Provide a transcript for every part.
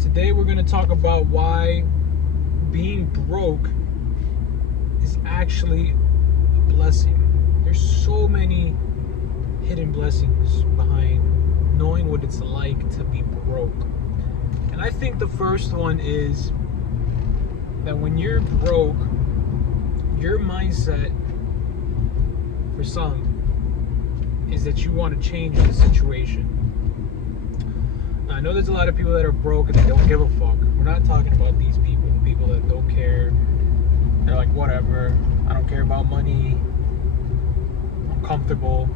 Today we're going to talk about why being broke is actually a blessing. There's so many hidden blessings behind knowing what it's like to be broke. And I think the first one is that when you're broke, your mindset for some is that you want to change the situation. I know there's a lot of people that are broke and they don't give a fuck. We're not talking about these people, the people that don't care. They're like, whatever, I don't care about money, I'm comfortable.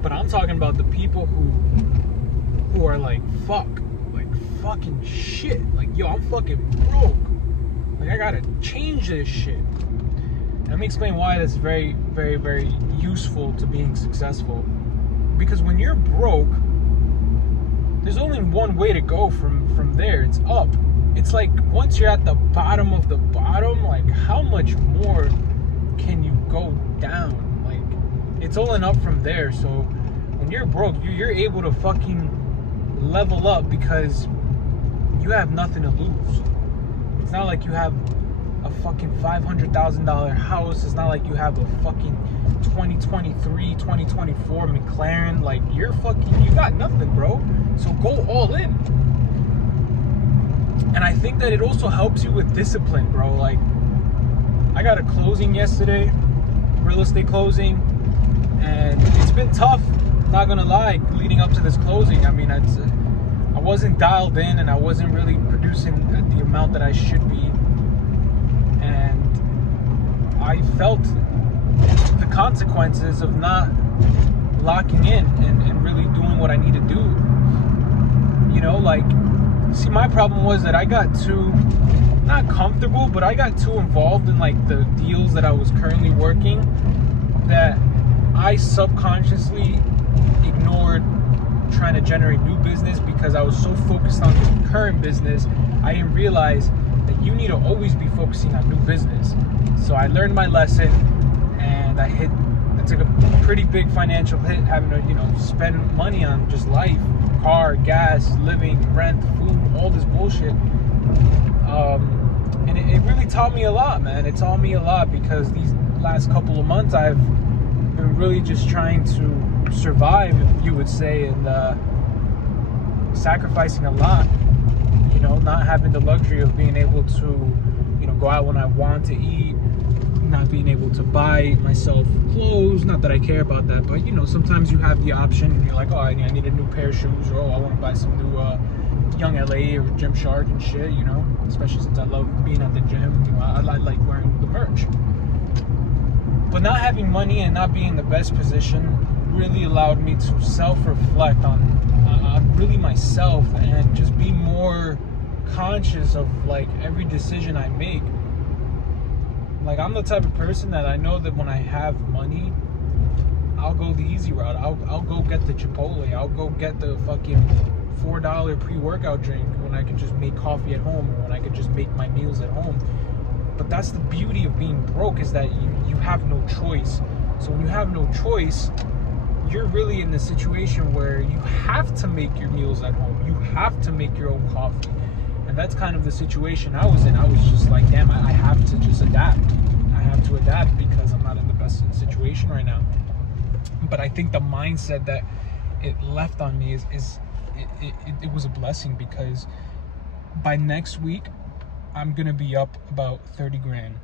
But I'm talking about the people who are like, fucking shit. Like, yo, I'm fucking broke. Like, I gotta change this shit. And let me explain why that's very, very, very useful to being successful. Because when you're broke, there's only one way to go from there. It's up. It's like once you're at the bottom of the bottom, like how much more can you go down? Like it's only up from there. So when you're broke, you're able to fucking level up because you have nothing to lose. It's not like you have a fucking $500,000 house. It's not like you have a fucking 2023, 2024 McLaren. Like you got nothing, bro. So go all in. And I think that it also helps you with discipline, bro. Like I got a closing yesterday, real estate closing, and it's been tough, not gonna lie, leading up to this closing. I mean, I wasn't dialed in and I wasn't really producing at the amount that I should be. And I felt the consequences of not locking in and really doing what I need to do. You know, like, see, my problem was that I got too, not comfortable, but I got too involved in like the deals that I was currently working that I subconsciously ignored trying to generate new business because I was so focused on the current business. I didn't realize that you need to always be focusing on new business. So I learned my lesson, and I took a pretty big financial hit having to, spend money on just life, car, gas, living, rent, food, all this bullshit. And it really taught me a lot, man. It taught me a lot because these last couple of months I've been really just trying to survive, you would say, and sacrificing a lot, not having the luxury of being able to, go out when I want to eat, not being able to buy myself clothes. Not that I care about that, but sometimes you have the option and you're like, oh, I need a new pair of shoes, or I want to buy some new Young LA or Gymshark and shit, especially since I love being at the gym. I like wearing the merch. But not having money and not being in the best position really allowed me to self-reflect on really myself and just be more conscious of like every decision I make. Like, I'm the type of person that I know that when I have money, I'll go the easy route. I'll go get the Chipotle. I'll go get the fucking $4 pre-workout drink when I can just make coffee at home, or when I can just make my meals at home. But that's the beauty of being broke, is that you have no choice. So when you have no choice, you're really in the situation where you have to make your meals at home. You have to make your own coffee. And that's kind of the situation I was in. I was just like, damn, I have to just adapt. I have to adapt because I'm not in the best situation right now. But I think the mindset that it left on me it was a blessing, because by next week, I'm going to be up about 30 grand.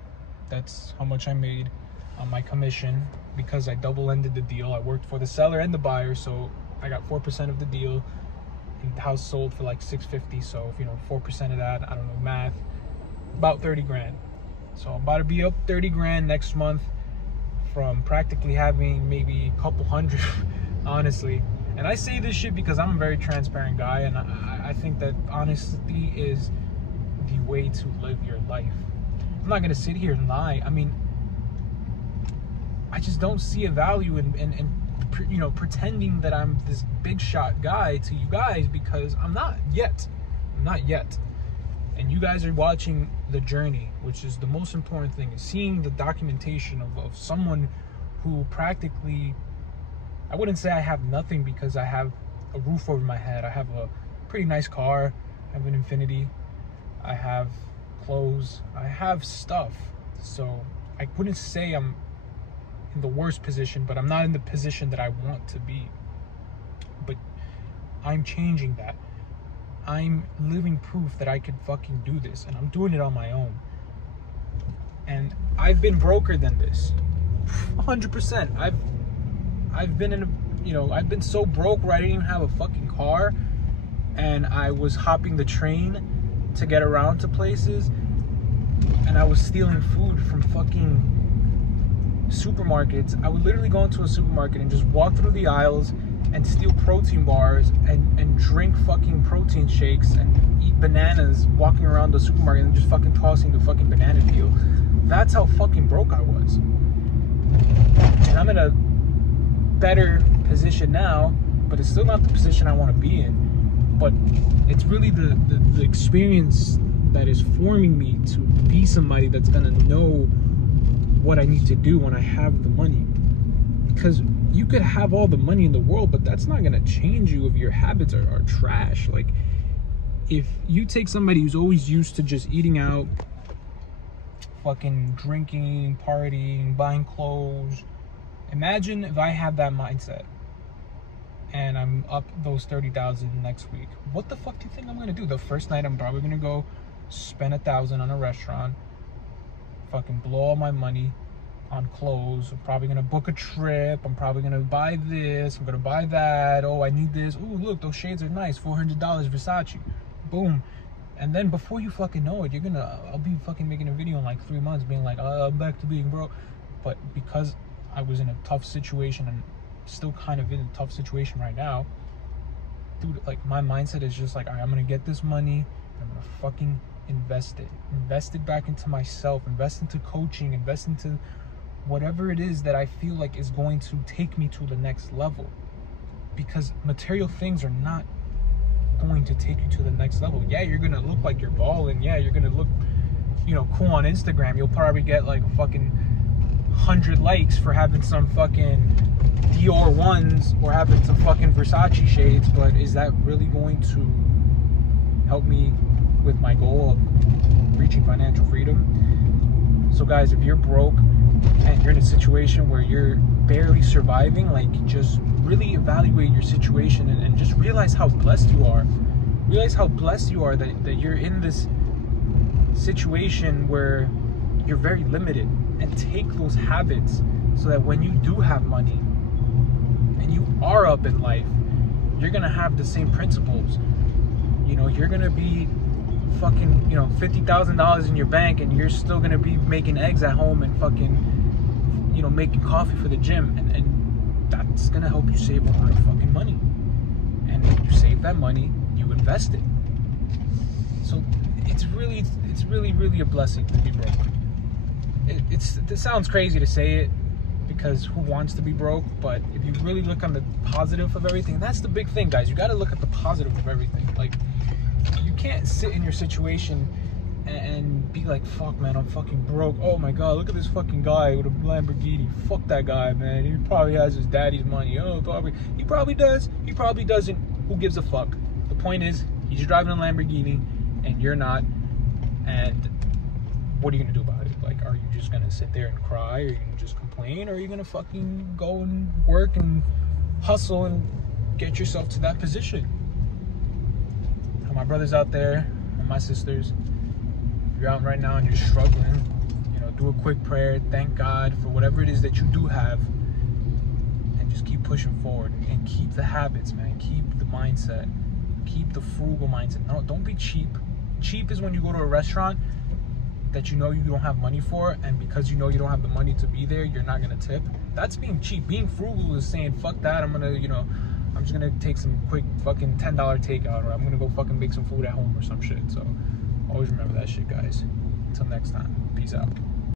That's how much I made on my commission, because I double-ended the deal. I worked for the seller and the buyer, so I got 4% of the deal. And the house sold for like $650, so 4% of that, I don't know, math, about 30 grand. So I'm about to be up 30 grand next month from practically having maybe a couple hundred, honestly. And I say this shit because I'm a very transparent guy, and I think that honesty is the way to live your life. I'm not gonna sit here and lie. I mean, I just don't see a value in pretending that I'm this big shot guy to you guys, because I'm not yet. And you guys are watching the journey, which is the most important thing, is seeing the documentation of someone who practically, I wouldn't say I have nothing because I have a roof over my head. I have a pretty nice car. I have an Infiniti, I have clothes, I have stuff. So I wouldn't say I'm in the worst position, but I'm not in the position that I want to be. But I'm changing that. I'm living proof that I could fucking do this, and I'm doing it on my own. And I've been broker than this, 100%. I've been in a, I've been so broke where I didn't even have a fucking car, and I was hopping the train to get around to places, and I was stealing food from fucking supermarkets. I would literally go into a supermarket and just walk through the aisles and steal protein bars and drink fucking protein shakes and eat bananas walking around the supermarket and just fucking tossing the fucking banana peel. That's how fucking broke I was. And I'm in a better position now, but it's still not the position I want to be in. But it's really the experience that is forming me to be somebody that's gonna know what I need to do when I have the money. Because you could have all the money in the world, but that's not gonna change you if your habits are trash. Like, if you take somebody who's always used to just eating out, fucking drinking, partying, buying clothes, imagine if I had that mindset and I'm up those 30,000 next week. What the fuck do you think I'm gonna do? The first night I'm probably gonna go spend 1,000 on a restaurant, fucking blow all my money on clothes. I'm probably gonna book a trip. I'm probably gonna buy this. I'm gonna buy that. Oh, I need this. Oh, look, those shades are nice. $400 Versace. Boom. And then before you fucking know it, I'll be fucking making a video in like 3 months being like, I'm back to being broke. But because I was in a tough situation and still kind of in a tough situation right now, dude, like my mindset is just like, all right, I'm gonna get this money. I'm gonna fucking invest it back into myself, invest into coaching, invest into whatever it is that I feel like is going to take me to the next level. Because material things are not going to take you to the next level. Yeah, you're gonna look like you're balling. Yeah, you're gonna look, cool on Instagram. You'll probably get like a fucking 100 likes for having some fucking Dior ones or having some fucking Versace shades, but is that really going to help me with my goal of reaching financial freedom? So guys, if you're broke and you're in a situation where you're barely surviving, like, just really evaluate your situation and just realize how blessed you are. Realize how blessed you are that you're in this situation where you're very limited, and take those habits so that when you do have money and you are up in life, you're gonna have the same principles. You're gonna be fucking, $50,000 in your bank, and you're still gonna be making eggs at home and fucking, making coffee for the gym, and that's gonna help you save a lot of fucking money. And when you save that money, you invest it. So it's really a blessing to be broke. It sounds crazy to say it, because who wants to be broke? But if you really look on the positive of everything, that's the big thing, guys. You got to look at the positive of everything. Like, you can't sit in your situation and be like, fuck, man, I'm fucking broke. Oh my god, look at this fucking guy with a Lamborghini. Fuck that guy, man. He probably has his daddy's money. He probably does. He probably doesn't. Who gives a fuck? The point is, he's driving a Lamborghini and you're not. And what are you gonna do about it? Like, are you just gonna sit there and cry? Or are you gonna just complain? Or are you gonna fucking go and work and hustle and get yourself to that position? And my brothers out there and my sisters, if you're out right now and you're struggling, do a quick prayer, thank God for whatever it is that you do have, and just keep pushing forward and keep the habits, man. Keep the mindset, keep the frugal mindset. No, don't be cheap. Cheap is when you go to a restaurant that you don't have money for, and because you don't have the money to be there, you're not gonna tip. That's being cheap. Being frugal is saying, fuck that, I'm just gonna take some quick fucking $10 takeout, or I'm gonna go fucking make some food at home or some shit. So always remember that shit, guys. Until next time, peace out.